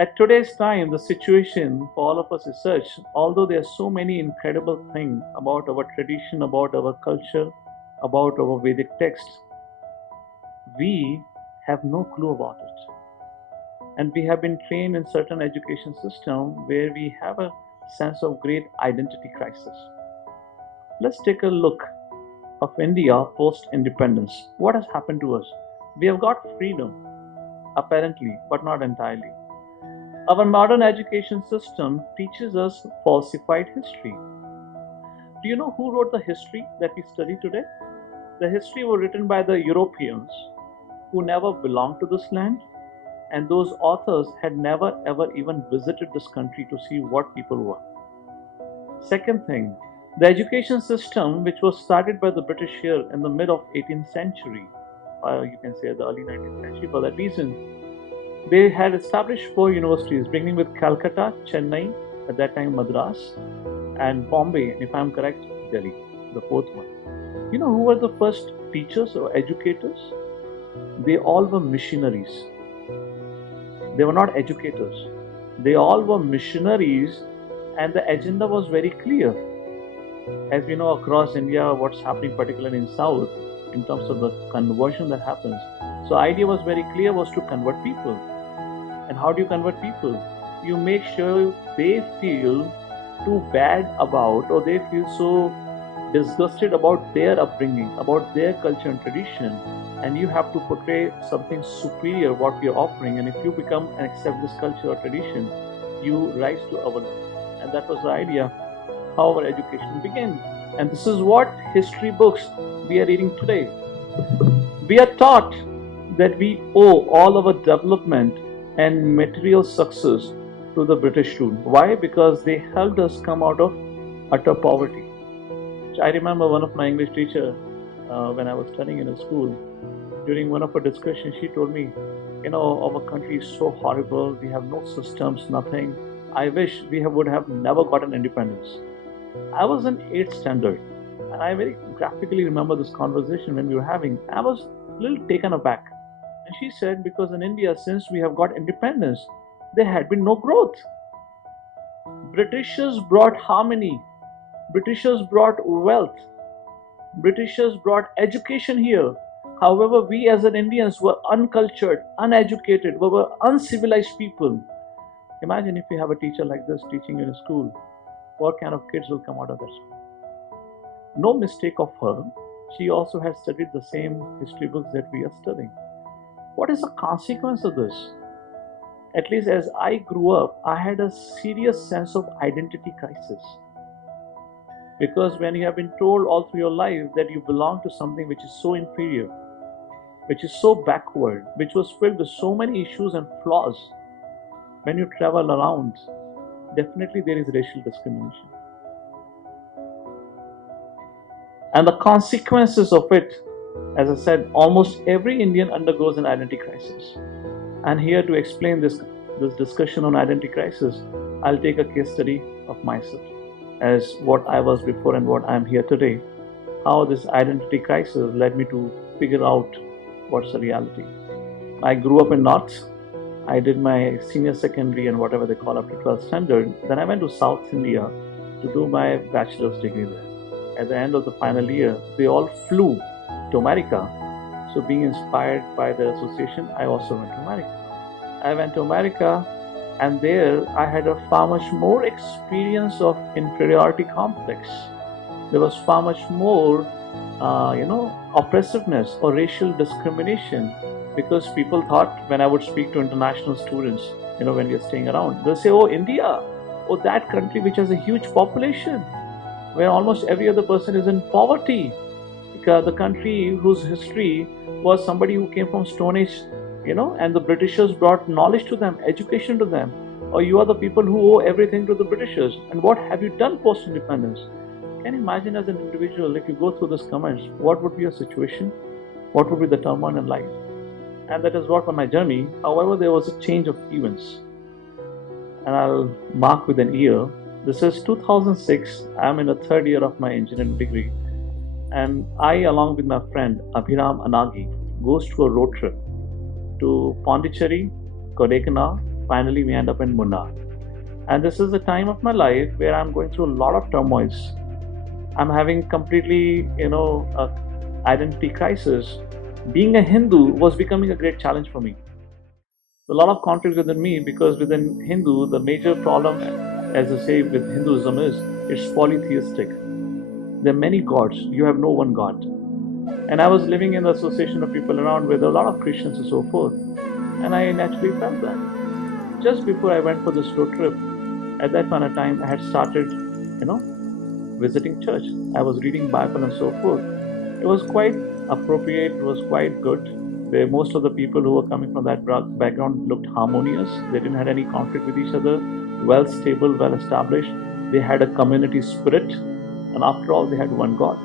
At today's time, the situation for all of us is such, although there are so many incredible things about our tradition, about our culture, about our Vedic texts, we have no clue about it. And we have been trained in certain education system where we have a sense of great identity crisis. Let's take a look of India post-independence. What has happened to us? We have got freedom, apparently, but not entirely. Our modern education system teaches us falsified history. Do you know who wrote the history that we study today? The history was written by the Europeans who never belonged to this land, and those authors had never ever even visited this country to see what people were. Second thing, the education system, which was started by the British here in the mid of 18th century, you can say the early 19th century for that reason, they had established 4 universities, beginning with Calcutta, Chennai, at that time Madras, and Bombay, and if I'm correct, Delhi, the fourth one. You know who were the first teachers or educators? They all were missionaries. They were not educators. They all were missionaries, and the agenda was very clear. As we know across India, what's happening particularly in South, in terms of the conversion that happens. So idea was very clear, was to convert people. And how do you convert people? You make sure they feel too bad about, or they feel so disgusted about their upbringing, about their culture and tradition, and you have to portray something superior what we are offering. And if you become and accept this culture or tradition, you rise to our level. And that was the idea how our education began. And this is what history books we are reading today. We are taught that we owe all our development and material success to the British rule. Why? Because they helped us come out of utter poverty. I remember one of my English teacher, when I was studying in a school, during one of her discussions, she told me, our country is so horrible, we have no systems, nothing. I wish we would have never gotten independence. I was in 8th standard, and I very graphically remember this conversation when we were having. I was a little taken aback. And she said, because in India, since we have got independence, there had been no growth. Britishers brought harmony. Britishers brought wealth. Britishers brought education here. However, we as an Indians were uncultured, uneducated, we were uncivilized people. Imagine if you have a teacher like this teaching in a school, what kind of kids will come out of that school? No mistake of her, she also has studied the same history books that we are studying. What is the consequence of this? At least as I grew up, I had a serious sense of identity crisis. Because when you have been told all through your life that you belong to something which is so inferior, which is so backward, which was filled with so many issues and flaws, when you travel around, definitely there is racial discrimination. And the consequences of it, as I said, almost every Indian undergoes an identity crisis. And here to explain this discussion on identity crisis, I'll take a case study of myself as what I was before and what I am here today. How this identity crisis led me to figure out what's the reality. I grew up in North. I did my senior secondary and whatever they call up to 12th standard. Then I went to South India to do my bachelor's degree there. At the end of the final year, they all flew to America. So being inspired by the association, I also went to America. I went to America, and there I had a far much more experience of inferiority complex. There was far much more, oppressiveness or racial discrimination, because people thought when I would speak to international students, when we are staying around, they'll say, oh, India, oh, that country which has a huge population, where almost every other person is in poverty. The country whose history was somebody who came from Stone Age, and the Britishers brought knowledge to them, education to them. Or you are the people who owe everything to the Britishers. And what have you done post-independence? Can you imagine as an individual, if you go through these comments, what would be your situation? What would be the turmoil in life? And that is what was my journey. However, there was a change of events. And I'll mark with an year. This is 2006. I'm in the 3rd year of my engineering degree. And I, along with my friend Abhiram Anagi, goes to a road trip to Pondicherry, Kodaikanal, finally we end up in Munnar. And this is the time of my life where I'm going through a lot of turmoils. I'm having completely, identity crisis. Being a Hindu was becoming a great challenge for me. A lot of conflict within me, because within Hindu, the major problem, as I say, with Hinduism is it's polytheistic. There are many gods. You have no one God. And I was living in the association of people around with a lot of Christians and so forth. And I naturally felt that. Just before I went for this road trip, at that point of time, I had started, visiting church. I was reading Bible and so forth. It was quite appropriate. It was quite good. Most of the people who were coming from that background looked harmonious. They didn't have any conflict with each other. Well stable, well established. They had a community spirit. And after all, they had one God.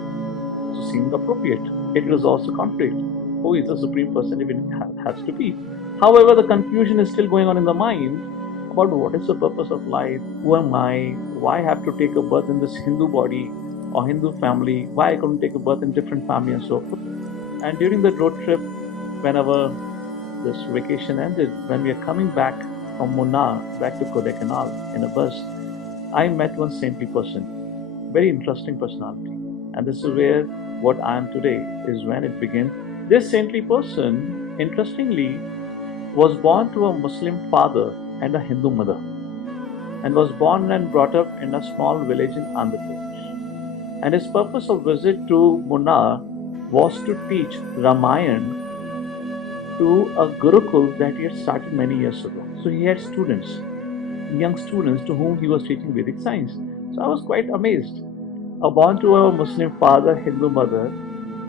So seemed appropriate. It was also conflict. Who is the supreme person if it has to be? However, the confusion is still going on in the mind about what is the purpose of life, who am I, why I have to take a birth in this Hindu body or Hindu family, why I couldn't take a birth in different family and so forth. And during the road trip, whenever this vacation ended, when we are coming back from Munnar back to Kodaikanal in a bus, I met one saintly person, very interesting personality. And this is where what I am today is when it began. This saintly person, interestingly, was born to a Muslim father and a Hindu mother, and was born and brought up in a small village in Andhra Pradesh. And his purpose of visit to Munnar was to teach Ramayana to a Gurukul that he had started many years ago. So he had students, young students to whom he was teaching Vedic science. So I was quite amazed. Born to a Muslim father, Hindu mother,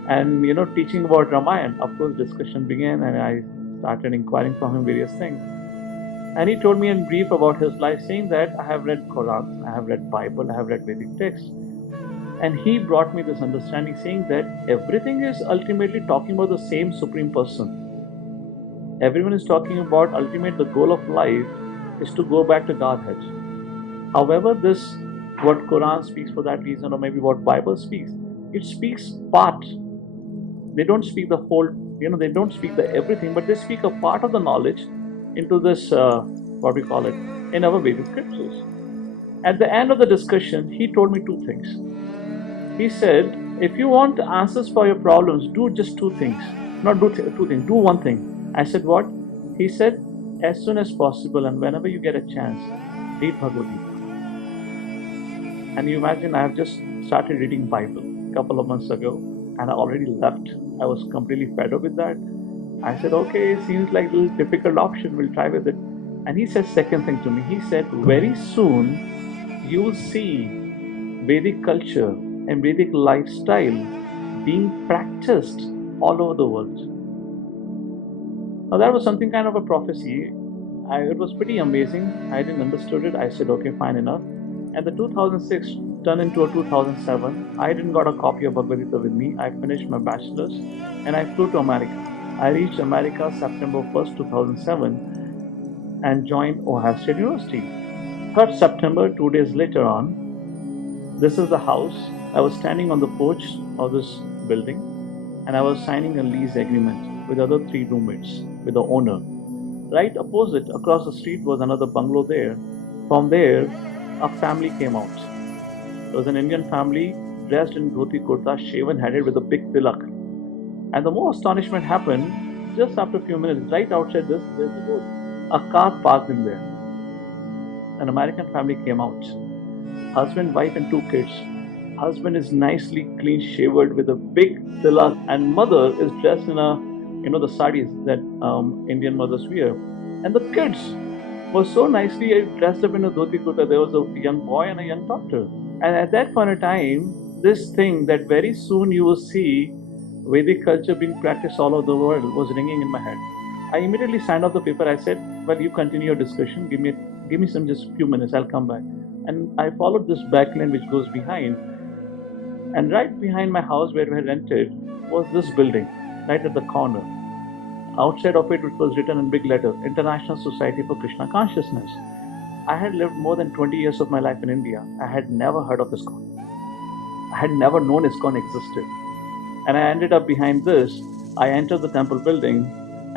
and teaching about Ramayana. Of course, discussion began, and I started inquiring from him various things. And he told me in brief about his life, saying that I have read Quran, I have read Bible, I have read Vedic texts. And he brought me this understanding, saying that everything is ultimately talking about the same Supreme Person. Everyone is talking about ultimate, the goal of life is to go back to Godhead. However, this, what Quran speaks for that reason, or maybe what Bible speaks, it speaks part. They don't speak the whole, they don't speak the everything, but they speak a part of the knowledge into this, what we call it, in our Vedic scriptures. At the end of the discussion, he told me two things. He said, if you want answers for your problems, do just two things. Not do two things, do one thing. I said, what? He said, as soon as possible and whenever you get a chance, read Bhagavad Gita. And you imagine, I have just started reading Bible a couple of months ago, and I already left. I was completely fed up with that. I said, okay, seems like a little difficult option, we'll try with it. And he said second thing to me. He said, very soon you will see Vedic culture and Vedic lifestyle being practiced all over the world. Now that was something kind of a prophecy. It was pretty amazing. I didn't understood it. I said, okay, fine enough. And the 2006 turned into a 2007. I didn't got a copy of Bhagavad Gita with me. I finished my bachelor's and I flew to America. I reached America September 1st, 2007 and joined Ohio State University. 3rd September, 2 days later on, this is the house. I was standing on the porch of this building and I was signing a lease agreement with other 3 roommates with the owner. Right opposite, across the street, was another bungalow there. From there, a family came out. It was an Indian family dressed in dhoti kurta, shaven-headed with a big tilak. And the more astonishment happened, just after a few minutes, right outside this, there's the road. A car parked in there. An American family came out. Husband, wife, and 2 kids. Husband is nicely clean-shaven with a big tilak, and mother is dressed in the saris that Indian mothers wear. And the kids were so nicely dressed up in a dhoti kurta. There was a young boy and a young daughter. And at that point of time, this thing that very soon you will see Vedic culture being practiced all over the world was ringing in my head. I immediately signed off the paper. I said, well, you continue your discussion. Give me some just few minutes. I'll come back. And I followed this back lane which goes behind. And right behind my house where we had rented was this building, right at the corner. Outside of it was written in big letter, International Society for Krishna Consciousness. I had lived more than 20 years of my life in India. I had never heard of ISKCON. I had never known ISKCON existed. And I ended up behind this. I entered the temple building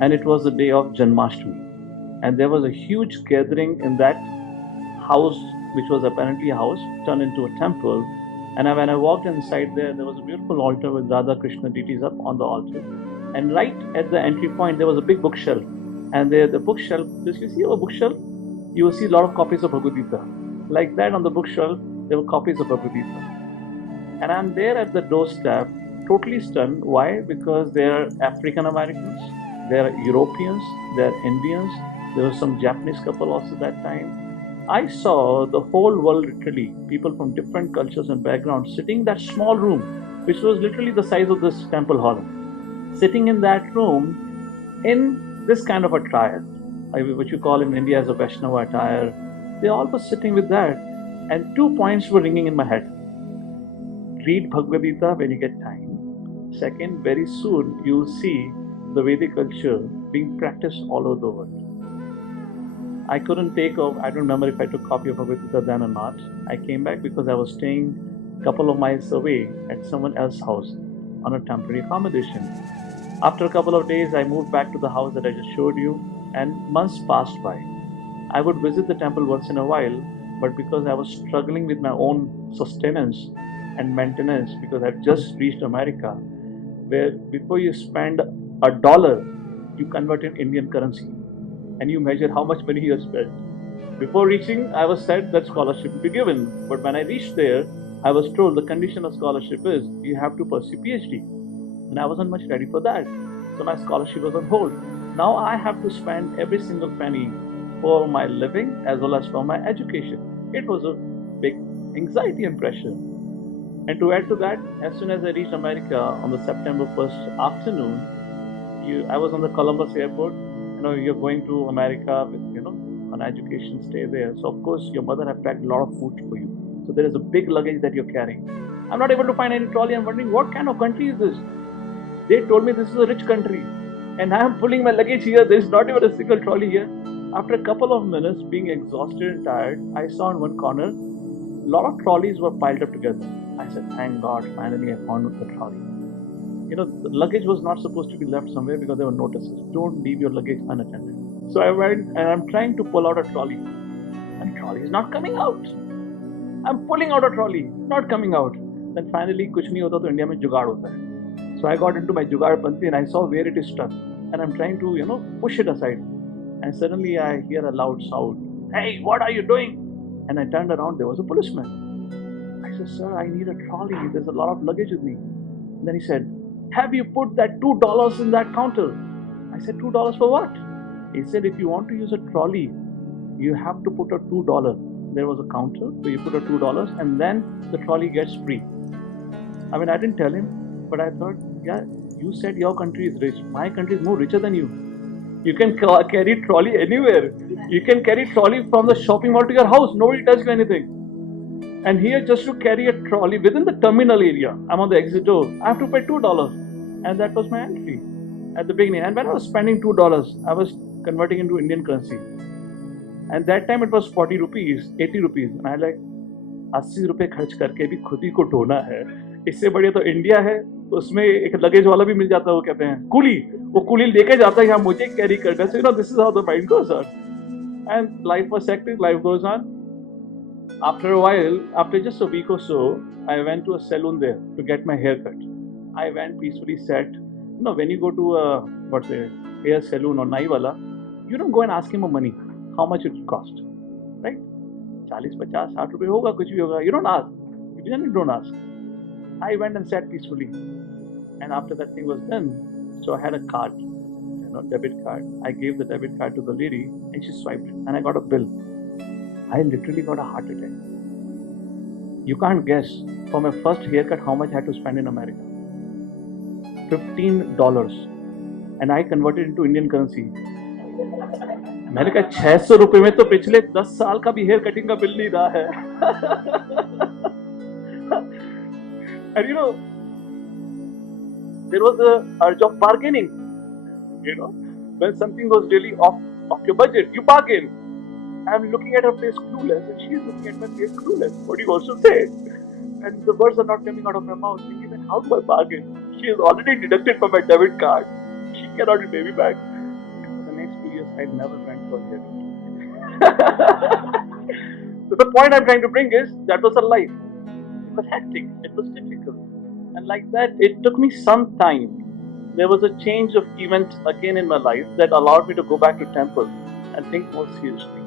and it was the day of Janmashtami. and there was a huge gathering in that house, which was apparently a house turned into a temple. And when I walked inside there was a beautiful altar with Radha Krishna deities up on the altar. And right at the entry point, there was a big bookshelf. And there, the bookshelf, if you see a bookshelf, you will see a lot of copies of Bhagavad Gita. Like that on the bookshelf, there were copies of Bhagavad Gita. And I'm there at the doorstep, totally stunned. Why? Because they are African Americans, they are Europeans, they are Indians. There was some Japanese couple also that time. I saw the whole world, literally, people from different cultures and backgrounds sitting in that small room, which was literally the size of this temple hall. Sitting in that room in this kind of attire, which you call in India as a Vaishnava attire. They all were sitting with that, and 2 points were ringing in my head. Read Bhagavad Gita when you get time. Second, very soon you will see the Vedic culture being practiced all over the world. I couldn't take off, I don't remember if I took a copy of Bhagavad Gita then or not. I came back because I was staying a couple of miles away at someone else's house on a temporary accommodation. After a couple of days, I moved back to the house that I just showed you, and months passed by. I would visit the temple once in a while, but because I was struggling with my own sustenance and maintenance, because I've just reached America, where before you spend $1, you convert in Indian currency, and you measure how much money you have spent. Before reaching, I was said that scholarship will be given, but when I reached there, I was told the condition of scholarship is you have to pursue PhD, and I wasn't much ready for that, so my scholarship was on hold. Now I have to spend every single penny for my living as well as for my education. It was a big anxiety and pressure. And to add to that, as soon as I reached America on the September 1st afternoon, I was on the Columbus airport. You're going to America with, an education stay there. So of course, your mother have packed a lot of food for you. So there is a big luggage that you're carrying. I'm not able to find any trolley. I'm wondering, what kind of country is this? They told me this is a rich country. And I'm pulling my luggage here. There's not even a single trolley here. After a couple of minutes, being exhausted and tired, I saw in one corner, a lot of trolleys were piled up together. I said, thank God, finally I found the trolley. The luggage was not supposed to be left somewhere because there were notices. Don't leave your luggage unattended. So I went and I'm trying to pull out a trolley. And trolley is not coming out. I'm pulling out a trolley, not coming out. Then finally, kuch nahi hota to India mein jugaad hota hai. So I got into my jugaad panti and I saw where it is stuck. And I'm trying to, push it aside. And suddenly I hear a loud sound. Hey, what are you doing? And I turned around, there was a policeman. I said, sir, I need a trolley. There's a lot of luggage with me. And then he said, have you put that $2 in that counter? I said, $2 for what? He said, if you want to use a trolley, you have to put a $2. There was a counter, so you put a $2 and then the trolley gets free. I didn't tell him, but I thought, yeah, you said your country is rich. My country is more richer than you. You can carry trolley anywhere. You can carry trolley from the shopping mall to your house. Nobody tells you anything. And here, just to carry a trolley within the terminal area, I'm on the exit door, I have to pay $2. And that was my entry at the beginning. And when I was spending $2, I was converting into Indian currency. And that time it was 40 rupees, 80 rupees. And I like, 80 रुपए खर्च करके भी खुद ही को ढोना है. इससे बढ़िया तो इंडिया है, तो उसमें एक लगेज वाला भी मिल जाता है, वो कहते हैं कूली, वो कूली लेके जाता है, यहाँ मुझे कैरी करना. So this is how the mind goes on. And life was hectic, life goes on. After a while, after just a week or so, I went to a salon there to get my hair cut. I went peacefully, sat. When you go to a hair salon or nai wala, you don't go and ask him for money, how much it will cost, right? 40, 50, 60 rupees hoga, kuch bhi hoga. You don't ask. You generally don't ask. I went and sat peacefully. And after that thing was done, so I had a card, debit card. I gave the debit card to the lady and she swiped it and I got a bill. I literally got a heart attack. You can't guess, for my first haircut, how much I had to spend in America. $15. And I converted into Indian currency. मैंने कहा 600 रुपए में तो पिछले 10 साल का भी hair cutting का बिल नहीं रहा है. And there was a urge of bargaining. When something was really off your budget, you bargain. I'm looking at her face clueless, and she's looking at my face clueless. What do you also say? And the words are not coming out of my mouth. Thinking, then how do I bargain? She is already deducted from my debit card. She cannot pay me back. The next 2 years religious side never went for GITA. So the point I'm trying to bring is that was a life. It was hectic, it was difficult. And like that, it took me some time. There was a change of event again in my life that allowed me to go back to temple and think more seriously.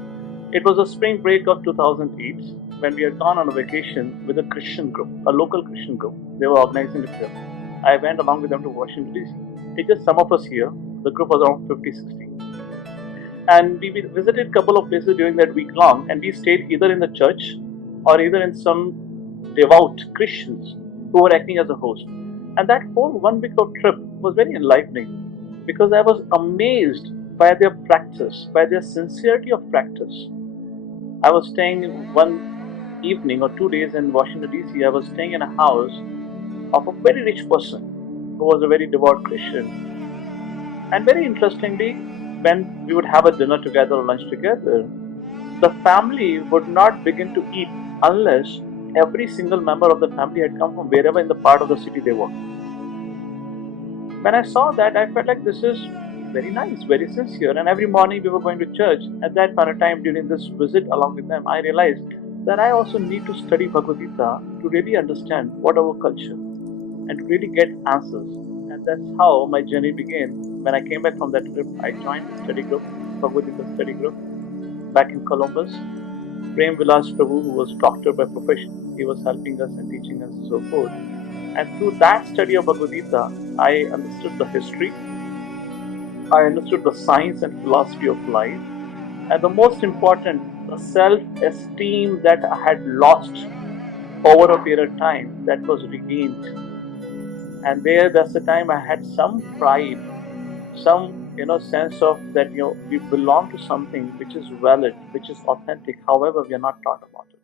It was a spring break of 2008 when we had gone on a vacation with a Christian group, a local Christian group. They were organizing a trip. I went along with them to Washington DC. It's just some of us here. The group was around 50, 60. And we visited a couple of places during that week long, and we stayed either in the church or either in some devout Christians who were acting as a host. And that whole 1 week of trip was very enlightening because I was amazed by their practice, by their sincerity of practice. I was staying one evening or 2 days in Washington DC. I was staying in a house of a very rich person who was a very devout Christian. And very interestingly, when we would have a dinner together or lunch together, the family would not begin to eat unless every single member of the family had come from wherever in the part of the city they were. When I saw that, I felt like this is very nice, very sincere. And every morning we were going to church. At that point of time, during this visit along with them, I realized that I also need to study Bhagavad Gita to really understand what our culture and to really get answers. And that's how my journey began. When I came back from that trip, I joined the study group, Bhagavad Gita study group, back in Columbus. Prem Vilas Prabhu, who was doctor by profession, he was helping us and teaching us and so forth. And through that study of Bhagavad Gita, I understood the history, I understood the science and philosophy of life, and the most important, the self-esteem that I had lost over a period of time, that was regained. And that's the time I had some pride, some sense of that we belong to something which is valid, which is authentic. However, we are not taught about it.